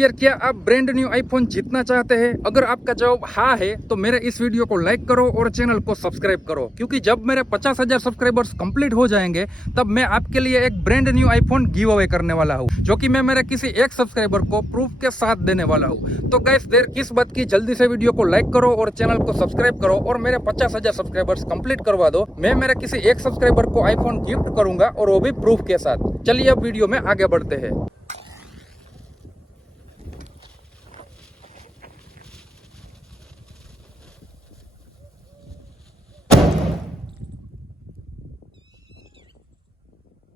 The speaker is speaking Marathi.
यार क्या आप ब्रांड न्यू आईफोन जीतना चाहते हैं? अगर आपका जवाब हाँ है तो मेरे इस वीडियो को लाइक करो और चैनल को सब्सक्राइब करो, क्योंकि जब मेरे 50,000 सब्सक्राइबर्स कंप्लीट हो जाएंगे तब मैं आपके लिए एक brand new iPhone give away करने वाला हूँ, जो कि मैं मेरे किसी एक सब्सक्राइबर को प्रूफ के साथ देने वाला हूँ। तो गाइस देर किस बात की, जल्दी से वीडियो को लाइक करो और चैनल को सब्सक्राइब करो और मेरे 50,000 सब्सक्राइबर्स कंप्लीट करवा दो। मैं मेरे किसी एक सब्सक्राइबर को आईफोन गिफ्ट करूंगा और वो भी प्रूफ के साथ। चलिए अब वीडियो में आगे बढ़ते हैं।